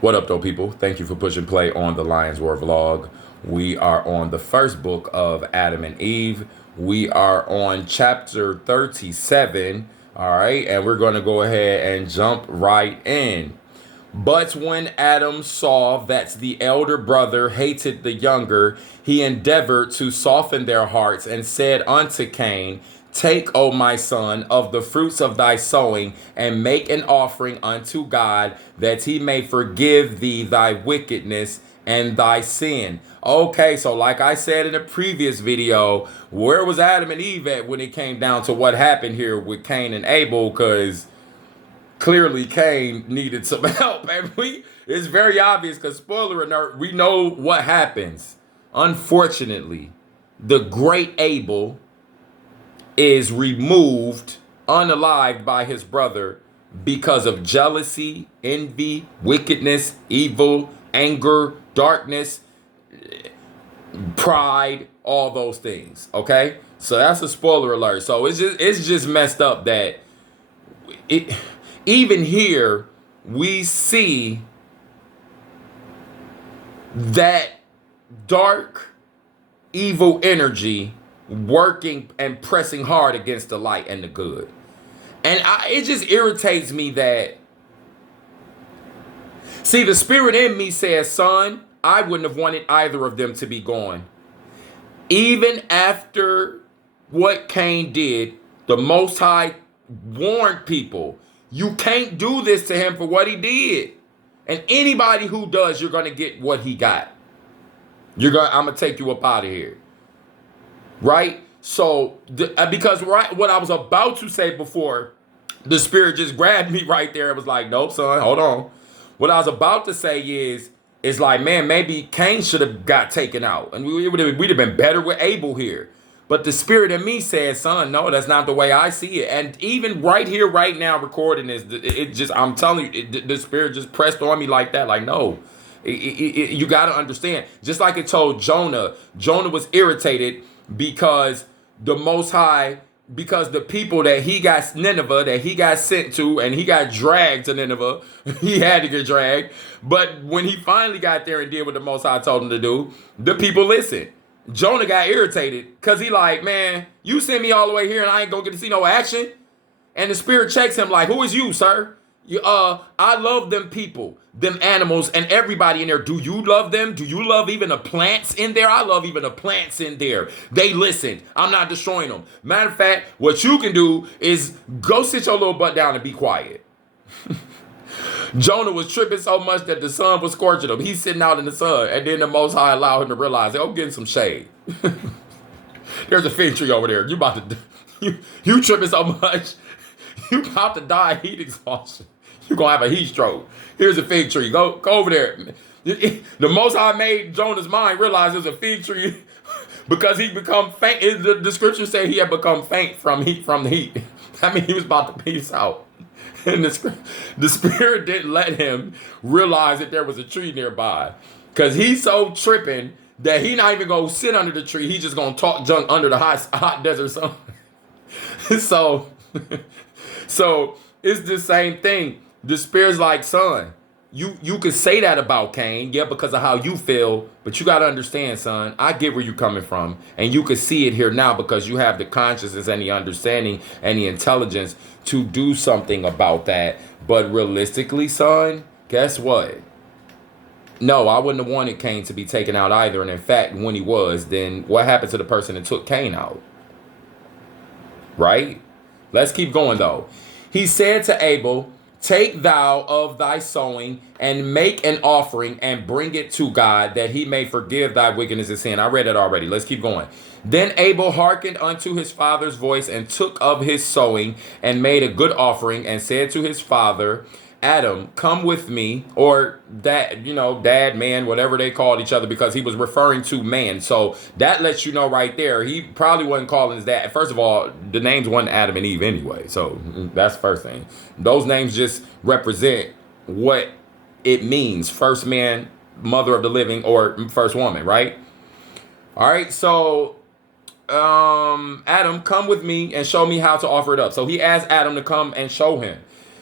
What up, though, people? Thank you for pushing play on the Lions Roar vlog. We are on the first book of Adam and Eve. We are on chapter 37. All right, and we're going to go ahead and jump right in. But when Adam saw that the elder brother hated the younger, he endeavored to soften their hearts and said unto Cain, Take, O my son, of the fruits of thy sowing, and make an offering unto God, that he may forgive thee thy wickedness and thy sin. Okay, so like I said in a previous video, where was Adam and Eve at when it came down to what happened here with Cain and Abel? Because clearly Cain needed some help, and it's very obvious because spoiler alert, we know what happens. Unfortunately, the great Abel is removed unalived by his brother because of jealousy, envy, wickedness, evil, anger, darkness, pride, all those things. Okay, so that's a spoiler alert. So it's just messed up that it. Even here, we see that dark, evil energy working and pressing hard against the light and the good. And it just irritates me that, see, the spirit in me says, son, I wouldn't have wanted either of them to be gone. Even after what Cain did, the Most High warned people, you can't do this to him for what he did. And anybody who does, you're going to get what he got. I'm going to take you up out of here. Right? So, because what I was about to say before, the spirit just grabbed me right there. It was like, nope, son, hold on. What I was about to say is like, man, maybe Cain should have got taken out. And we'd have been better with Abel here. But the spirit in me says, son, no, that's not the way I see it. And even right here, right now, recording this, I'm telling you, the spirit just pressed on me like that. Like, no, you got to understand. Just like it told Jonah was irritated because the Most High, because the people that he got, Nineveh, that he got sent to, and he got dragged to Nineveh, he had to get dragged. But when he finally got there and did what the Most High told him to do, the people listened. Jonah got irritated because he like, man, you sent me all the way here and I ain't gonna get to see no action. And the spirit checks him like, who is you, sir? I love them people, them animals, and everybody in there. Do you love them? Do you love even the plants in there? I love even the plants in there. They listened. I'm not destroying them. Matter of fact, what you can do is go sit your little butt down and be quiet. Jonah was tripping so much that the sun was scorching him. He's sitting out in the sun, and then the Most High allowed him to realize, oh, getting some shade. There's a fig tree over there. You about to, you tripping so much, you about to die of heat exhaustion. You gonna have a heat stroke. Here's a fig tree. Go over there. The Most High made Jonah's mind realize there's a fig tree because he become faint. The scripture say he had become faint from the heat. I mean, he was about to peace out. And the spirit didn't let him realize that there was a tree nearby. Because he's so tripping that he not even going to sit under the tree. He's just going to talk junk under the hot desert sun. So it's the same thing. The spirit's like, son, you could say that about Cain, yeah, because of how you feel, but you got to understand, son, I get where you're coming from, and you can see it here now because you have the consciousness and the understanding and the intelligence to do something about that. But realistically, son, guess what? No, I wouldn't have wanted Cain to be taken out either, and in fact, when he was, then what happened to the person that took Cain out? Right? Let's keep going, though. He said to Abel, Take thou of thy sowing, and make an offering, and bring it to God, that he may forgive thy wickedness and sin. I read it already. Let's keep going. Then Abel hearkened unto his father's voice, and took of his sowing, and made a good offering, and said to his father, Adam, come with me, or that, dad, man, whatever they called each other, because he was referring to man. So that lets you know right there, he probably wasn't calling his dad. First of all, the names wasn't Adam and Eve anyway. So that's the first thing. Those names just represent what it means. First man, mother of the living, or first woman, right? All right, so Adam, come with me and show me how to offer it up. So he asked Adam to come and show him.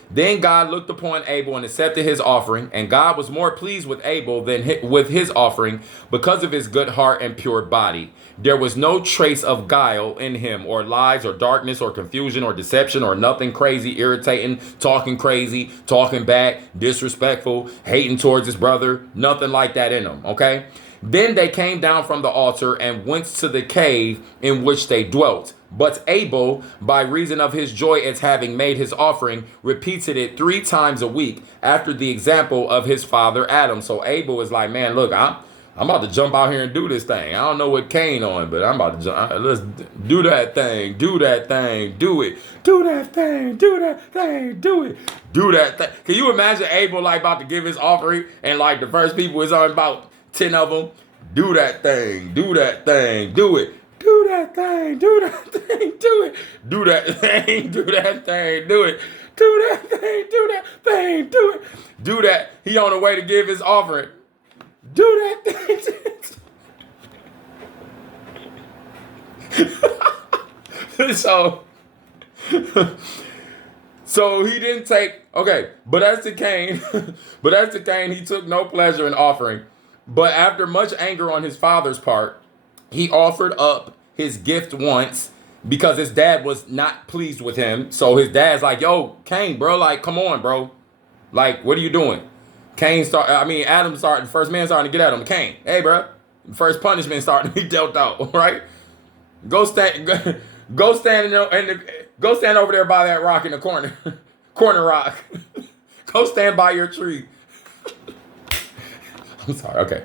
Then God looked upon Abel and accepted his offering, and God was more pleased with Abel than with his offering because of his good heart and pure body. There was no trace of guile in him, or lies, or darkness, or confusion, or deception, or nothing crazy, irritating, talking crazy, talking back, disrespectful, hating towards his brother. Nothing like that in him, okay? Then they came down from the altar and went to the cave in which they dwelt. But Abel, by reason of his joy at having made his offering, repeated it 3 times a week after the example of his father Adam. So Abel is like, man, look, I'm about to jump out here and do this thing. I don't know what Cain on, but I'm about to jump. Let's do that thing. Do that thing. Do it. Do that thing. Do that thing. Do it. Do that thing. Can you imagine Abel like about to give his offering and like the first people is on about 10 of them? Do that thing. Do that thing. Do it. Do that thing. Do that thing. Do it. Do that thing. Do that thing. Do it. Do that thing. Do that thing. Do it. Do that. He on the way to give his offering. Do that thing. So he didn't take, okay, but as to Cain, he took no pleasure in offering. But after much anger on his father's part, he offered up his gift once because his dad was not pleased with him. So his dad's like, yo, Cain, bro, like, come on, bro. Like, what are you doing? Adam started, first man starting to get at him. Cain, hey, bro, first punishment starting to be dealt out, right? Go stand over there by that rock in the corner, corner rock. Go stand by your tree. I'm sorry, okay.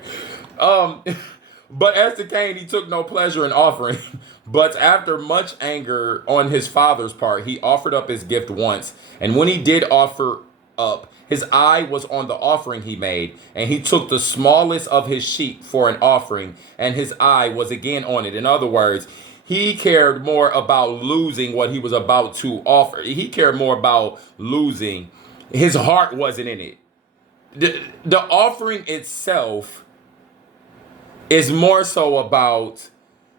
But as to Cain, he took no pleasure in offering. But after much anger on his father's part, he offered up his gift once. And when he did offer up, his eye was on the offering he made, and he took the smallest of his sheep for an offering, and his eye was again on it. In other words, he cared more about losing what he was about to offer. He cared more about losing. His heart wasn't in it. The offering itself is more so about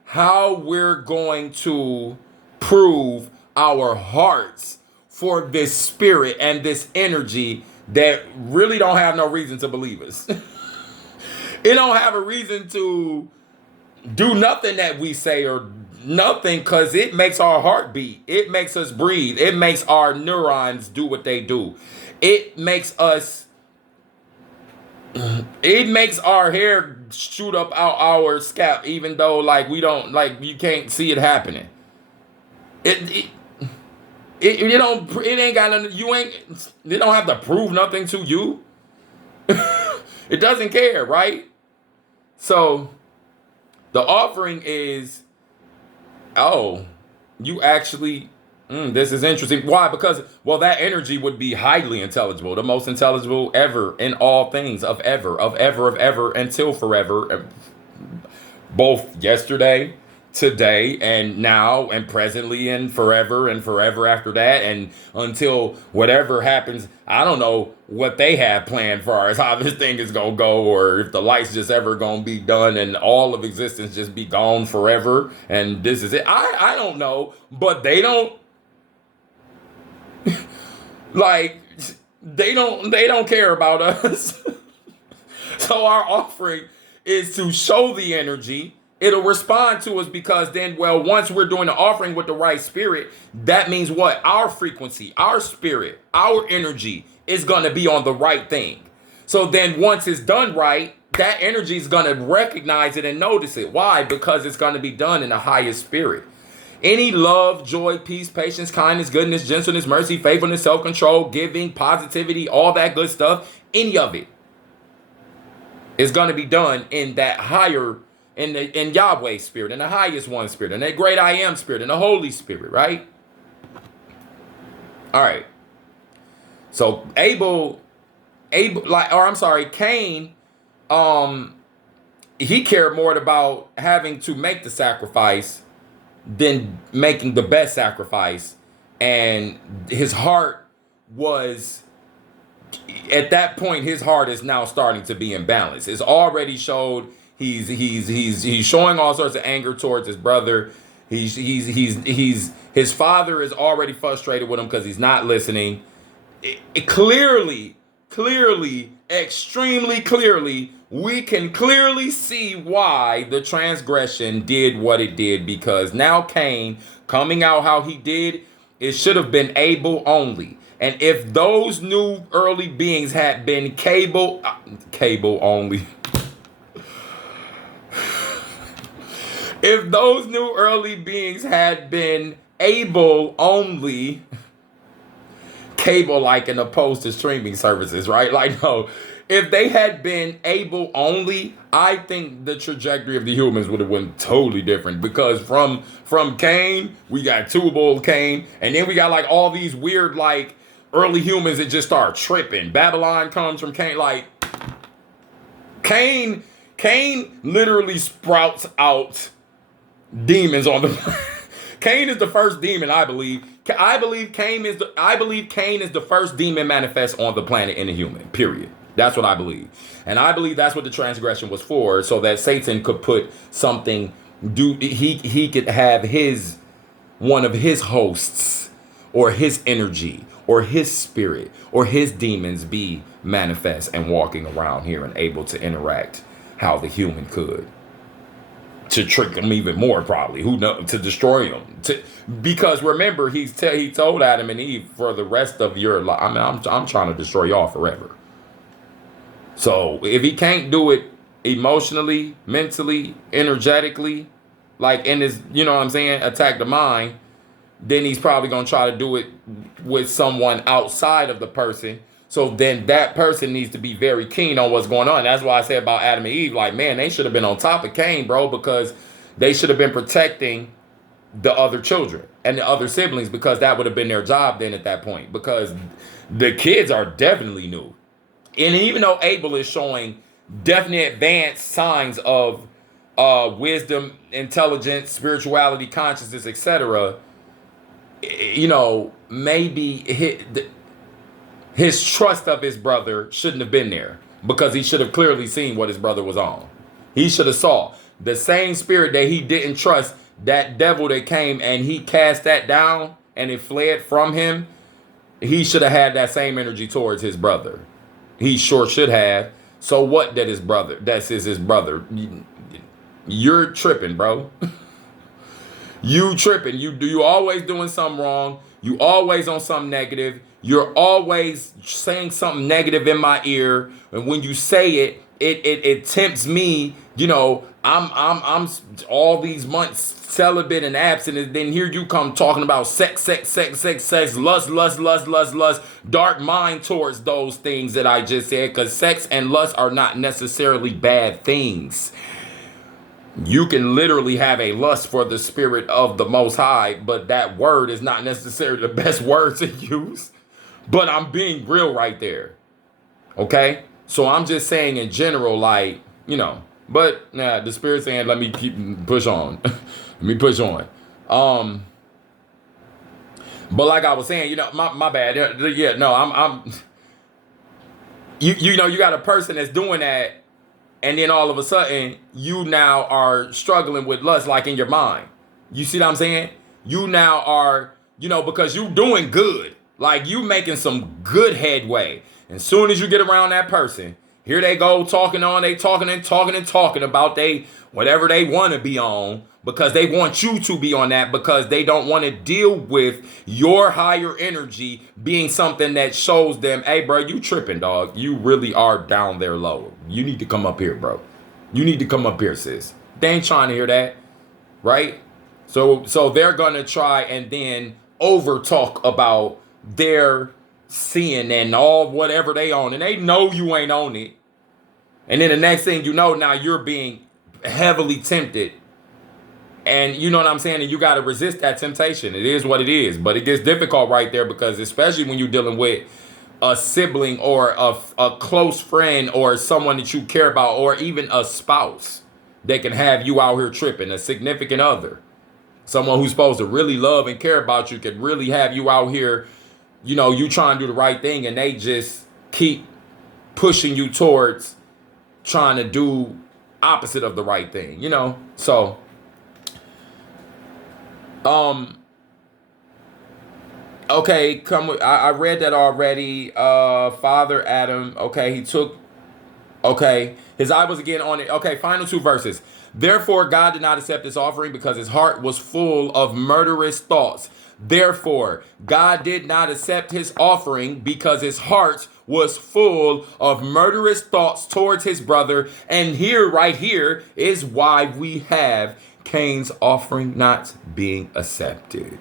how we're going to prove our hearts for this spirit and this energy that really don't have no reason to believe us. It don't have a reason to do nothing that we say or nothing, because it makes our heart beat. It makes us breathe. It makes our neurons do what they do. It makes our hair shoot up out our scalp, even though like we don't, like you can't see it happening. It ain't got nothing. They don't have to prove nothing to you. It doesn't care, right? So the offering is, you actually, this is interesting. Why? Because, well, that energy would be highly intelligible, the most intelligible ever in all things of ever, until forever, both yesterday, today, and now, and presently, and forever after that, and until whatever happens. I don't know what they have planned for us, how this thing is gonna go, or if the light's just ever gonna be done and all of existence just be gone forever, and this is it. I don't know, but they don't like they don't care about us. So our offering is to show the energy. It'll respond to us, because then, well, once we're doing the offering with the right spirit, that means what? Our frequency, our spirit, our energy is going to be on the right thing. So then once it's done right, that energy is going to recognize it and notice it. Why? Because it's going to be done in the highest spirit. Any love, joy, peace, patience, kindness, goodness, gentleness, mercy, faithfulness, self-control, giving, positivity, all that good stuff, any of it is going to be done in that higher, in Yahweh spirit, in the highest one spirit, in that great I am spirit, in the Holy Spirit, right? All right. So Cain, he cared more about having to make the sacrifice than making the best sacrifice. And his heart was, at that point, his heart is now starting to be imbalanced. It's already showed. He's showing all sorts of anger towards his brother. His father is already frustrated with him because he's not listening. clearly, extremely clearly, we can clearly see why the transgression did what it did, because now Cain coming out how he did, it should have been Abel only. And if those new early beings had been cable only, if those new early beings had been Abel only, cable like in opposed to streaming services, right? Like, no, if they had been Abel only, I think the trajectory of the humans would have went totally different, because from Cain, we got Tubal Cain, and then we got like all these weird like early humans that just start tripping. Babylon comes from Cain. Like Cain literally sprouts out demons on the Cain is the first demon, I believe. I believe Cain is the first demon manifest on the planet in a human. Period. That's what I believe. And I believe that's what the transgression was for, so that Satan could put something, he could have one of his hosts or his energy or his spirit or his demons be manifest and walking around here and able to interact how the human could. To trick them even more, probably. Who knows? To destroy them. Because remember, he told Adam and Eve, for the rest of your life. I mean, I'm trying to destroy y'all forever. So if he can't do it emotionally, mentally, energetically, like in his, you know what I'm saying, attack the mind, then he's probably gonna try to do it with someone outside of the person. So then that person needs to be very keen on what's going on. That's why I said about Adam and Eve, like, man, they should have been on top of Cain, bro, because they should have been protecting the other children and the other siblings, because that would have been their job then at that point, because the kids are definitely new. And even though Abel is showing definite advanced signs of wisdom, intelligence, spirituality, consciousness, etc., you know, maybe his trust of his brother shouldn't have been there, because he should have clearly seen what his brother was on. He should have saw the same spirit that he didn't trust, that devil that came and he cast that down and it fled from him. He should have had that same energy towards his brother. He sure should have. So what that his brother, that's his brother. You're tripping, bro. You tripping. You always doing something wrong. You always on something negative. You're always saying something negative in my ear, and when you say it, it tempts me. You know, I'm all these months celibate and absent, and then here you come talking about sex, lust, dark mind towards those things that I just said, because sex and lust are not necessarily bad things. You can literally have a lust for the spirit of the Most High, but that word is not necessarily the best word to use. But I'm being real right there. Okay? So I'm just saying in general, like, you know, but the spirit saying, let me push on. Let me push on. But like I was saying, you know, my bad. Yeah, no, I'm you know, you got a person that's doing that, and then all of a sudden, you now are struggling with lust, like in your mind. You see what I'm saying? You now are, you know, because you doing good. Like, you making some good headway. And as soon as you get around that person, here they go talking on, they talking about they whatever they want to be on, because they want you to be on that, because they don't want to deal with your higher energy being something that shows them, hey, bro, you tripping, dog. You really are down there low. You need to come up here, bro. You need to come up here, sis. They ain't trying to hear that, right? So they're going to try and then over talk about their sin and all whatever they own, and they know you ain't on it. And then the next thing you know, now you're being heavily tempted, and you know what I'm saying, and you got to resist that temptation. It is what it is, but it gets difficult right there, because especially when you're dealing with a sibling or a close friend or someone that you care about, or even a spouse that can have you out here tripping, a significant other, someone who's supposed to really love and care about you, can really have you out here, you know, you trying to do the right thing, and they just keep pushing you towards trying to do opposite of the right thing, you know? So, Okay, I read that already. Father Adam. Okay, he took. Okay, his eye was again on it. Okay, final two verses. Therefore, God did not accept this offering because his heart was full of murderous thoughts. Therefore, God did not accept his offering because his heart was full of murderous thoughts towards his brother. And here, right here, is why we have Cain's offering not being accepted.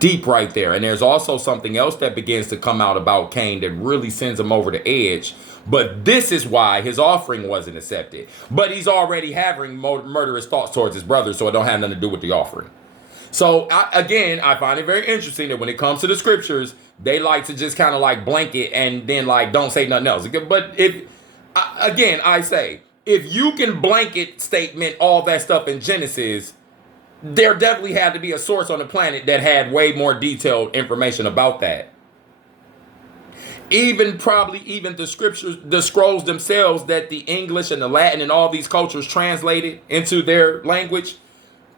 Deep right there. And there's also something else that begins to come out about Cain that really sends him over the edge. But this is why his offering wasn't accepted. But he's already having murderous thoughts towards his brother, so it don't have nothing to do with the offering. So I find it very interesting that when it comes to the scriptures, they like to just kind of like blanket and then like don't say nothing else. But I say, if you can blanket statement all that stuff in Genesis, there definitely had to be a source on the planet that had way more detailed information about that. Even the scriptures, the scrolls themselves that the English and the Latin and all these cultures translated into their language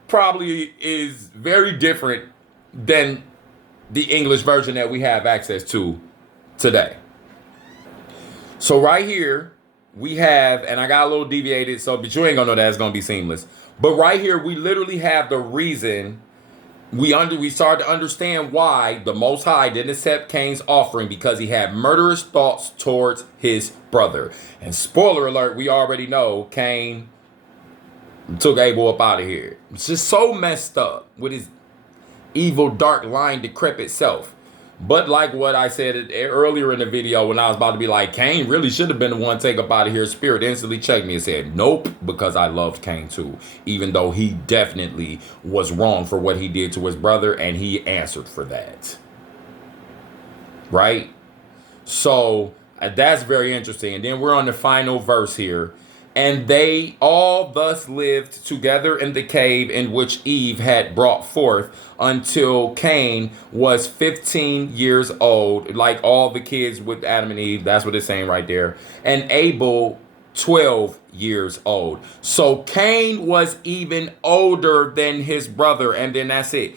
probably is very different than the English version that we have access to today. So right here we have, and I got a little deviated, but you ain't gonna know that it's gonna be seamless. But right here we literally have the reason we started to understand why the Most High didn't accept Cain's offering, because he had murderous thoughts towards his brother. And spoiler alert, we already know Cain took Abel up out of here. It's just so messed up with his evil, dark, lying, decrepit self. But like what I said earlier in the video when I was about to be like, Cain really should have been the one to take up out of here. Spirit instantly checked me and said, nope, because I loved Cain too. Even though he definitely was wrong for what he did to his brother, and he answered for that. Right? So that's very interesting. And then we're on the final verse here. And they all thus lived together in the cave in which Eve had brought forth until Cain was 15 years old, like all the kids with Adam and Eve. That's what it's saying right there. And Abel, 12 years old. So Cain was even older than his brother. And then that's it.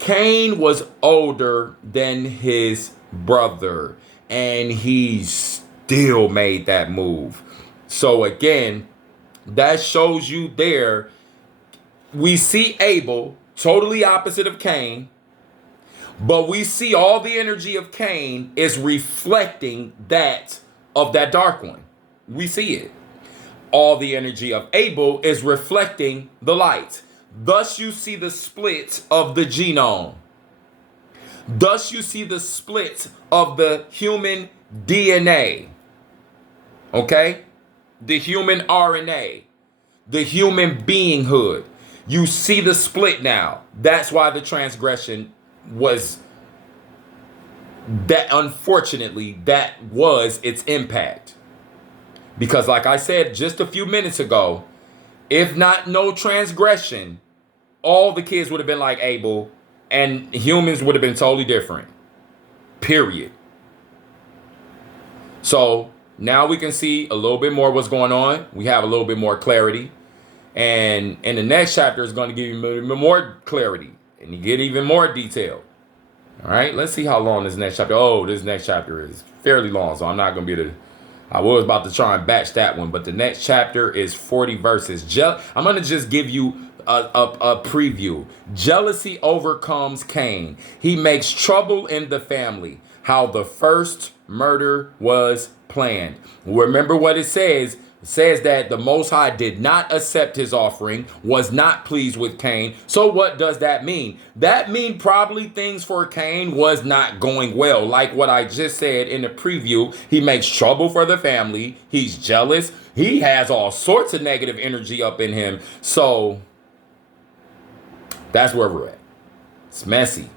Cain was older than his brother. And he still made that move. So again, that shows you there, we see Abel, totally opposite of Cain, but we see all the energy of Cain is reflecting that of that dark one. We see it. All the energy of Abel is reflecting the light. Thus you see the split of the genome. Thus you see the split of the human DNA. Okay? The human RNA, the human beinghood. You see the split now. That's why the transgression was that, unfortunately, that was its impact. Because like I said just a few minutes ago, if not no transgression, all the kids would have been like Abel and humans would have been totally different. Period. So now we can see a little bit more what's going on. We have a little bit more clarity. And in the next chapter is going to give you more clarity. And you get even more detail. All right, let's see how long this next chapter. Oh, this next chapter is fairly long. So I'm not going to be able to. I was about to try and batch that one. But the next chapter is 40 verses. I'm going to just give you a preview. Jealousy overcomes Cain. He makes trouble in the family. How the first murder was planned. Remember what it says. It says that the Most High did not accept his offering, was not pleased with Cain. So what does that mean? That means probably things for Cain was not going well. Like what I just said in the preview, he makes trouble for the family. He's jealous. He has all sorts of negative energy up in him. So that's where we're at. It's messy.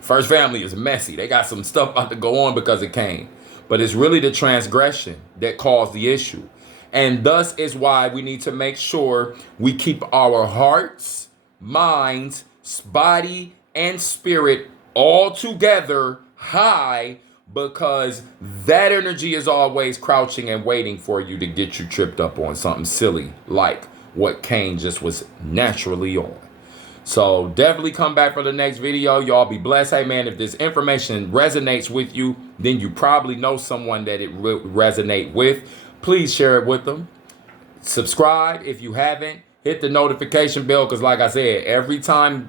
First family is messy. They got some stuff about to go on because of Cain. But it's really the transgression that caused the issue. And thus is why we need to make sure we keep our hearts, minds, body, and spirit all together high, because that energy is always crouching and waiting for you to get you tripped up on something silly like what Cain just was naturally on. So definitely come back for the next video. Y'all be blessed. Hey man, if this information resonates with you, then you probably know someone that it will resonate with. Please share it with them. Subscribe if you haven't. Hit the notification bell, because like I said, every time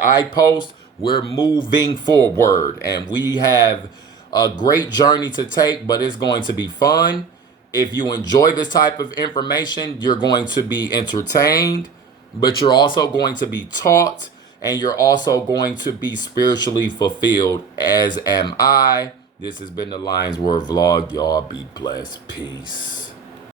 I post, we're moving forward and we have a great journey to take, but it's going to be fun. If you enjoy this type of information, you're going to be entertained, but you're also going to be taught, and you're also going to be spiritually fulfilled, as am I. This has been the Lions Word Vlog. Y'all be blessed. Peace.